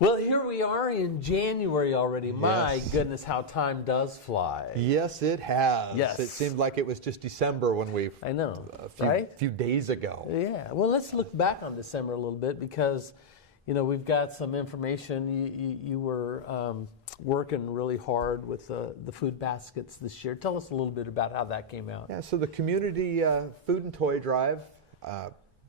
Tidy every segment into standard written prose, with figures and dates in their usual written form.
Well, here we are in January already. My Yes. goodness, how time does fly. Yes, it has. Yes. It seemed like it was just December when we, I know, a right? few days ago. Yeah. Well, let's look back on December a little bit because, we've got some information. You were working really hard with the food baskets this year. Tell us a little bit about how that came out. Yeah, so the community food and toy drive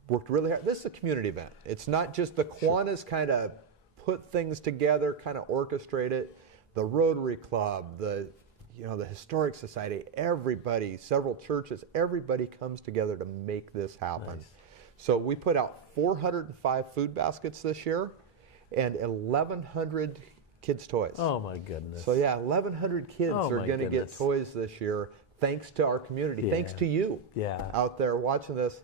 worked really hard. This is a community event. It's not just the Kiwanis kind of put things together, kind of orchestrate it. The Rotary Club, the Historic Society, everybody, several churches, everybody comes together to make this happen. Nice. So we put out 405 food baskets this year and 1,100 kids' toys. Oh, my goodness. So yeah, 1,100 kids Oh, are my going to get goodness. toys this year, thanks to our community, Yeah. thanks to you Yeah. out there watching this.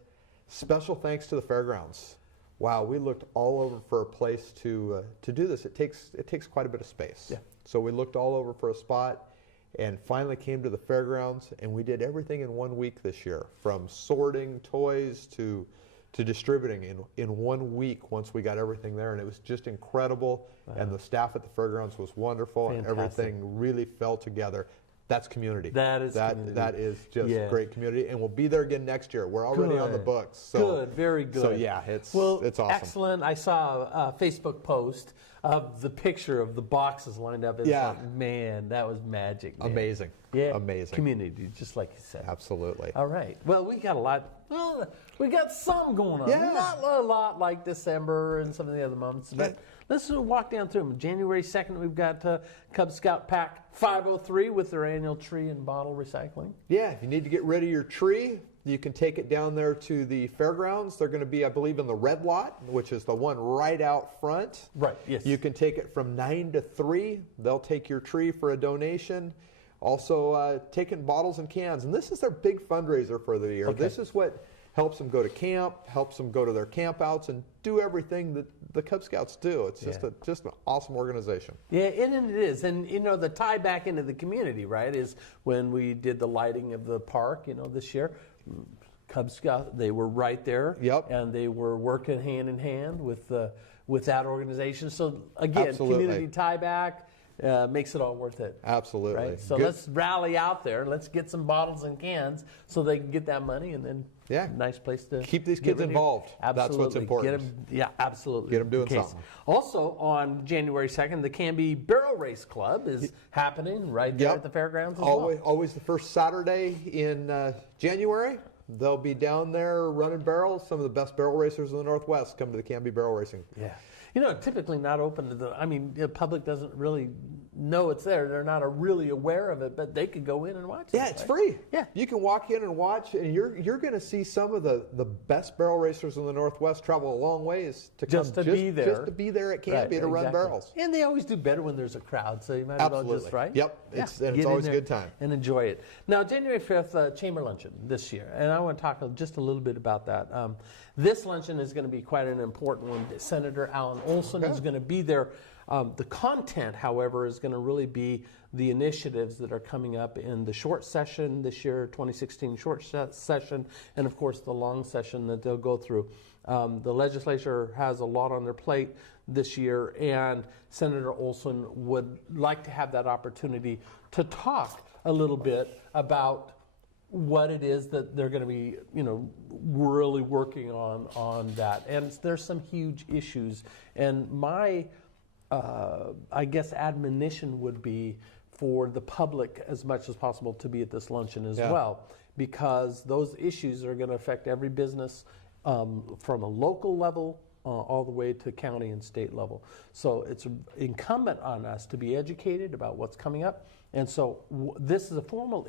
Special thanks to the fairgrounds. Wow, we looked all over for a place to do this. It takes quite a bit of space. Yeah. So we looked all over for a spot, and finally came to the fairgrounds, and we did everything in 1 week this year, from sorting toys to distributing in 1 week once we got everything there, and it was just incredible. Wow. And the staff at the fairgrounds was wonderful, and Fantastic. everything really fell together. That's community. That is community. That is just Yeah. great community, and we'll be there again next year. We're already on the Good. books. So, Good, very good. So yeah, it's awesome. Excellent. I saw a Facebook post of the picture of the boxes lined up. It's Yeah. like, man, that was magic. Man. Amazing. Yeah. Amazing. Community, just like you said. Absolutely. All right. Well, we got a lot. Well, we got some going on. Yeah. Not a lot like December and some of the other months, but let's walk down through them. January 2nd, we've got Cub Scout Pack 503 with their annual tree and bottle recycling. Yeah, if you need to get rid of your tree, you can take it down there to the fairgrounds. They're going to be, I believe, in the red lot, which is the one right out front. Right, yes. You can take it from 9 to 3. They'll take your tree for a donation. Also, taking bottles and cans. And this is their big fundraiser for the year. Okay. This is what helps them go to camp, helps them go to their camp outs, and do everything that the Cub Scouts do. It's just just an awesome organization. Yeah, and it is. And, the tie back into the community, right, is when we did the lighting of the park, this year. Cub Scouts, they were right there. Yep. And they were working hand in hand with that organization. So, again, Absolutely. community tie back makes it all worth it. Absolutely. Right? So Good. let's rally out there. Let's get some bottles and cans so they can get that money, and then nice place to Keep these get kids rid of- involved. Absolutely. That's what's important. Get them, absolutely. Get them doing Okay. something. Also, on January 2nd, the Canby Barrel Race Club is happening right there at the fairgrounds as well. Always the first Saturday in January. They'll be down there running barrels. Some of the best barrel racers in the Northwest come to the Canby Barrel Racing. Yeah. Typically not open to the public doesn't really know it's there. They're not really aware of it, but they could go in and watch it. Yeah, it's free. Yeah. You can walk in and watch, and you're going to see some of the best barrel racers in the Northwest travel a long ways to Just come to be there. Just to be there at Canby to run exactly. barrels. And they always do better when there's a crowd, so you might as well Absolutely. just, right? Yep. Yeah. It's Get in always a there good time. And enjoy it. Now, January 5th, Chamber Luncheon this year, and I want to talk just a little bit about that. This luncheon is going to be quite an important one. Senator Alan Olson is going to be there. The content, however, is going to really be the initiatives that are coming up in the short session this year, 2016 short session, and of course the long session that they'll go through. The legislature has a lot on their plate this year, and Senator Olson would like to have that opportunity to talk a little bit about what it is that they're going to be, really working on that. And there's some huge issues. And my, I guess, admonition would be for the public as much as possible to be at this luncheon as well, because those issues are going to affect every business from a local level all the way to county and state level. So it's incumbent on us to be educated about what's coming up. And so this is a formal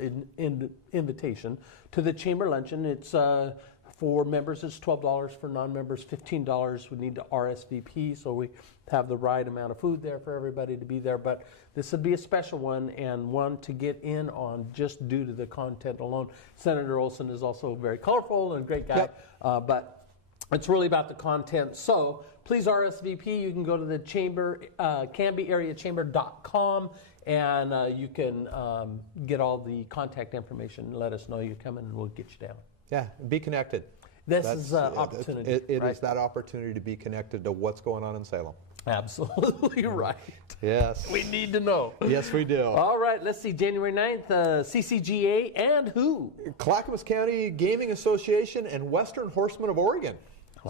invitation to the Chamber Luncheon. It's for members, it's $12. For non-members, $15. We need to RSVP, so we have the right amount of food there for everybody to be there. But this would be a special one, and one to get in on just due to the content alone. Senator Olson is also very colorful and a great guy, but it's really about the content. So please RSVP. You can go to the chamber, CanbyAreaChamber.com, and you can get all the contact information. Let us know you're coming, and we'll get you down. Yeah, be connected. This is an opportunity. It is that opportunity to be connected to what's going on in Salem. Absolutely right. Yes. We need to know. Yes, we do. All right, let's see. January 9th, CCGA and who? Clackamas County Gaming Association and Western Horsemen of Oregon.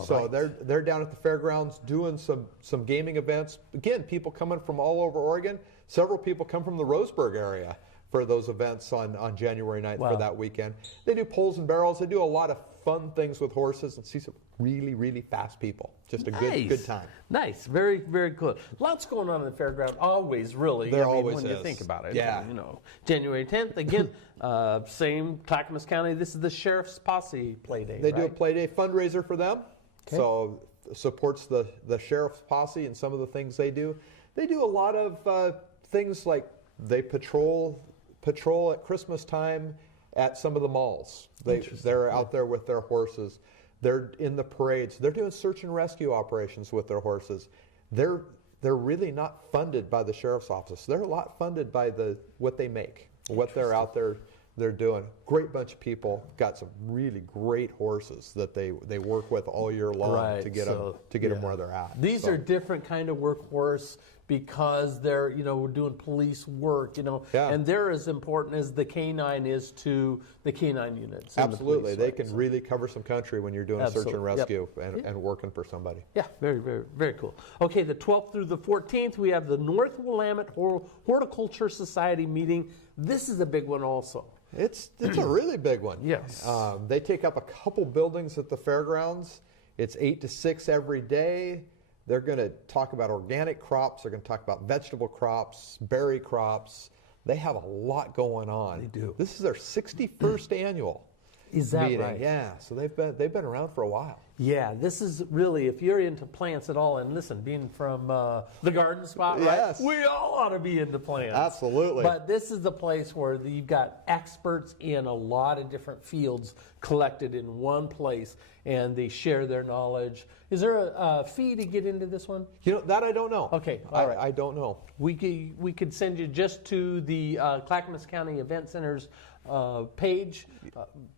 So they're down at the fairgrounds doing some gaming events. Again, people coming from all over Oregon. Several people come from the Roseburg area for those events on January 9th for that weekend. They do pulls and barrels. They do a lot of fun things with horses and see some really, really fast people. Just a good time. Nice. Very, very cool. Lots going on in the fairground. Always, really. There always when is. you think about it. Yeah. You know, January 10th, again, same Clackamas County. This is the Sheriff's Posse play day. They do a play day fundraiser for them. Okay. So supports the Sheriff's Posse and some of the things they do. They do a lot of things like they patrol at Christmas time at some of the malls. They're out there with their horses. They're in the parades. They're doing search and rescue operations with their horses. They're really not funded by the sheriff's office. They're a lot funded by what they make, what they're out there they're doing. Great bunch of people. Got some really great horses that they work with all year long to get them where they're at. These are different kind of workhorse because they're doing police work, and they're as important as the canine is to the canine units. Absolutely, they can really cover some country when you're doing search and rescue and working for somebody. Yeah, very, very, very cool. Okay, the 12th through the 14th, we have the North Willamette Horticulture Society meeting. This is a big one also. It's a really big one. Yes. They take up a couple buildings at the fairgrounds. It's 8 to 6 every day. They're going to talk about organic crops. They're going to talk about vegetable crops, berry crops. They have a lot going on. They do. This is their 61st annual Is that meeting. right? Yeah, so they've been around for a while. Yeah, this is really, if you're into plants at all, and listen, being from the garden spot, right? Yes. We all ought to be into plants. Absolutely. But this is the place where you've got experts in a lot of different fields collected in one place, and they share their knowledge. Is there a fee to get into this one? That I don't know. Okay, all right. I don't know. We could send you just to the Clackamas County Event Center's page,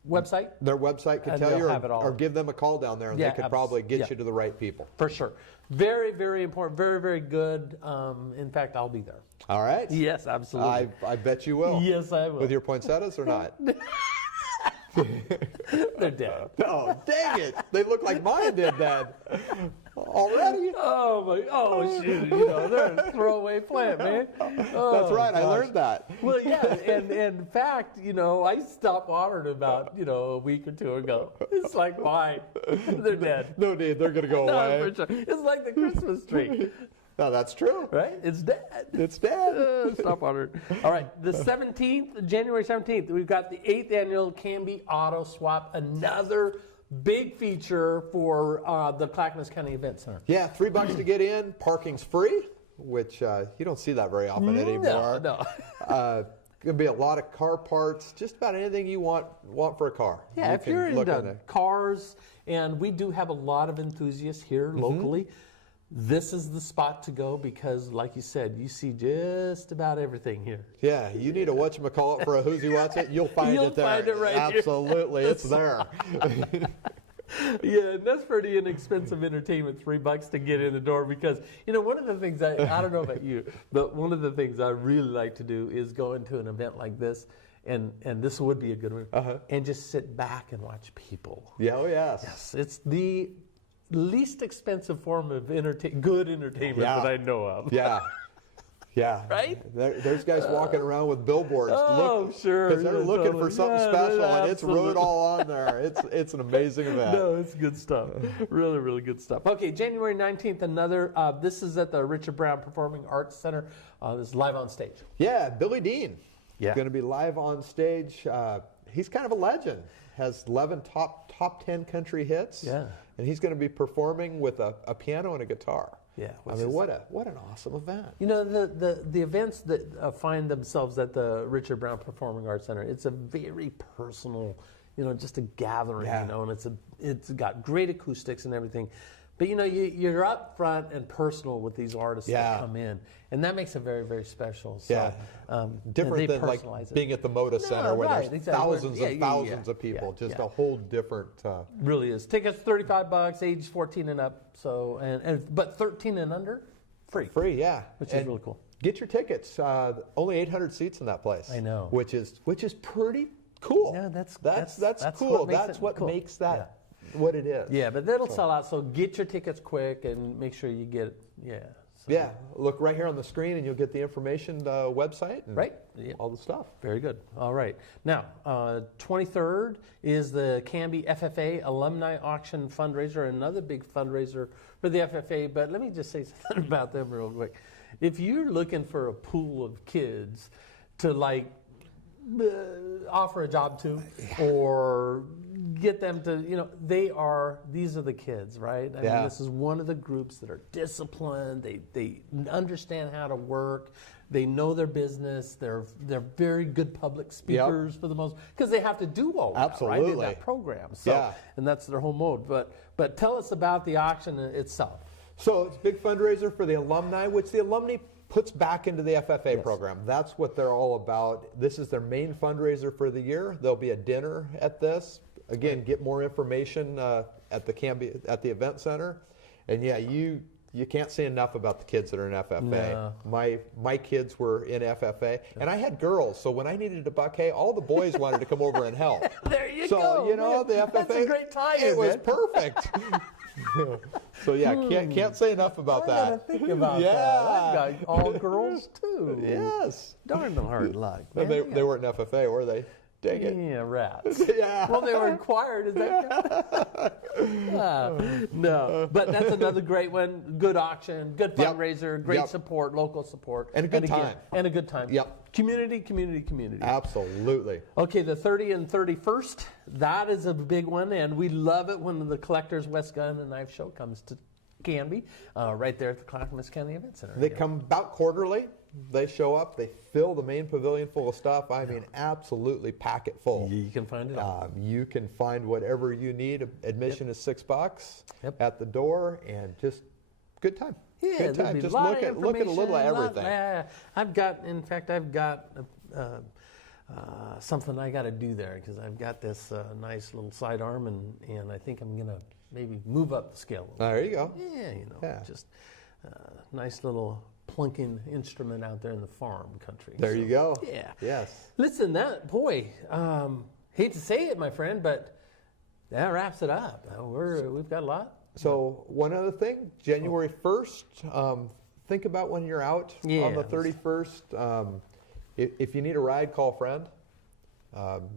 website. Their website could And tell they'll you, have it all. or give them a call down there, and they could probably get you to the right people. For sure. Very, very important. Very, very good. In fact, I'll be there. All right. Yes, absolutely. I bet you will. Yes, I will. With your poinsettias or not? They're dead. Oh, dang it. They look like mine did that. Already? Oh, shoot. They're a throwaway plant, man. That's right. Gosh. I learned that. Well, yeah. And in fact, I stopped watering about, a week or two ago. It's like mine. They're dead. No need. They're going to go away. No, for sure. It's like the Christmas tree. No, that's true. Right? It's dead. It's dead. Stop watering. All right. The 17th, January 17th, we've got the 8th annual Canby Auto Swap, another big feature for the Clackamas County Event Center. Yeah, $3 to get in. Parking's free, which you don't see that very often anymore. No. Going to be a lot of car parts, just about anything you want for a car. Yeah, if you're into cars, and we do have a lot of enthusiasts here locally, this is the spot to go because, like you said, you see just about everything here. Yeah, you need a whatchamacallit for a Who's He Wants It, you'll find it there. Find it right Absolutely, it's there. Yeah, and that's pretty inexpensive entertainment, $3 to get in the door because, one of the things I don't know about you, but one of the things I really like to do is go into an event like this, and this would be a good one, and just sit back and watch people. Yeah, oh yes. Yes, it's the least expensive form of good entertainment that I know of. Yeah. Yeah. Right? There's guys walking around with billboards. Oh, sure. Because they're looking for something special, and it's absolutely. wrote all on there. It's an amazing event. No, it's good stuff. Really, really good stuff. Okay, January 19th, another, this is at the Richard Brown Performing Arts Center. This is live on stage. Yeah, Billy Dean. Yeah. Going to be live on stage. He's kind of a legend. Has 11 top 10 country hits. Yeah. And he's going to be performing with a piano and a guitar. Yeah. I mean, what an awesome event. The events that find themselves at the Richard Brown Performing Arts Center, it's a very personal, just a gathering, and it's got great acoustics and everything. But you're up front and personal with these artists that come in, and that makes it very, very special. So, different than like being at the Moda Center where there's thousands and thousands of people. Just a whole different. Really is. Tickets $35, age 14 and up. So but 13 and under. free. Free, yeah. Which is And really cool. Get your tickets. Only 800 seats in that place. I know. Which is pretty cool. Yeah, that's cool. what makes That's it what cool. makes that what it is. Yeah, but that'll sell out. So get your tickets quick and make sure you get it. Yeah. So, Yeah, look right here on the screen, and you'll get the information, website, and Right. Yeah. all the stuff. Very good. All right. Now, 23rd is the Canby FFA Alumni Auction Fundraiser, another big fundraiser for the FFA. But let me just say something about them real quick. If you're looking for a pool of kids to like offer a job to or get them to, these are the kids, right? I mean, this is one of the groups that are disciplined. They understand how to work. They know their business. They're very good public speakers for the most, because they have to do all that, Absolutely. right, in that program. So, and that's their whole mode. But tell us about the auction itself. So it's a big fundraiser for the alumni, which the alumni puts back into the FFA program. That's what they're all about. This is their main fundraiser for the year. There'll be a dinner at this. Again, get more information at the Canby at the event center. And yeah, you can't say enough about the kids that are in FFA. No. My kids were in FFA, and I had girls. So when I needed a bucket, all the boys wanted to come over and help. There you go. So the FFA. That's a great tie-in. It was perfect. So yeah, can't say enough about that. I gotta think about that. I've got all girls too. Yes. Darn the hard luck. Man. They weren't in FFA, were they? Dang it. Yeah, rats. Yeah. Well, they were required. Is that no, but that's another great one. Good auction, good fundraiser, great support, local support, and a good time. And a good time. Yep. Community. Absolutely. Okay, the 30th and 31st. That is a big one, and we love it when the Collectors West Gun and Knife Show comes to Canby, right there at the Clackamas County Event Center. They come about quarterly. They show up. They fill the main pavilion full of stuff. I mean, absolutely pack it full. You can find it all. You can find whatever you need. Admission is $6 at the door, and just good time. Yeah, good time. Just look at a little of everything. I've got something I got to do there, because I've got this nice little sidearm, and I think I'm gonna maybe move up the scale. There you go. Yeah, just nice little plunking instrument out there in the farm country. There you go. Yeah. Yes. Listen, hate to say it, my friend, but that wraps it up. We've got a lot. So one other thing, January 1st, think about when you're out on the 31st. If you need a ride, call a friend.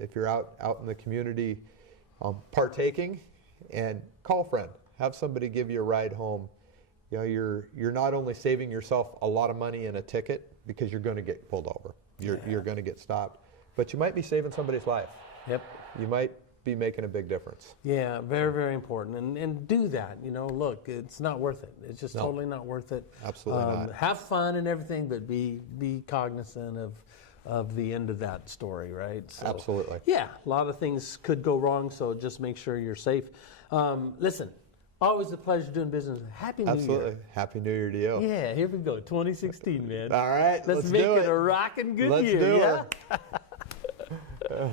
If you're out in the community partaking, and call a friend. Have somebody give you a ride home. You're not only saving yourself a lot of money in a ticket, because you're going to get pulled over. You're going to get stopped. But you might be saving somebody's life. Yep. You might be making a big difference. Yeah, very, very important. And do that. Look, it's not worth it. It's just totally not worth it. Absolutely not. Have fun and everything, but be cognizant of the end of that story, right? So, absolutely. Yeah, a lot of things could go wrong, so just make sure you're safe. Listen, always a pleasure doing business. Happy New Year. Absolutely. Happy New Year to you. Yeah, here we go. 2016, man. All right. Let's make it a rockin' good year. Let's do it.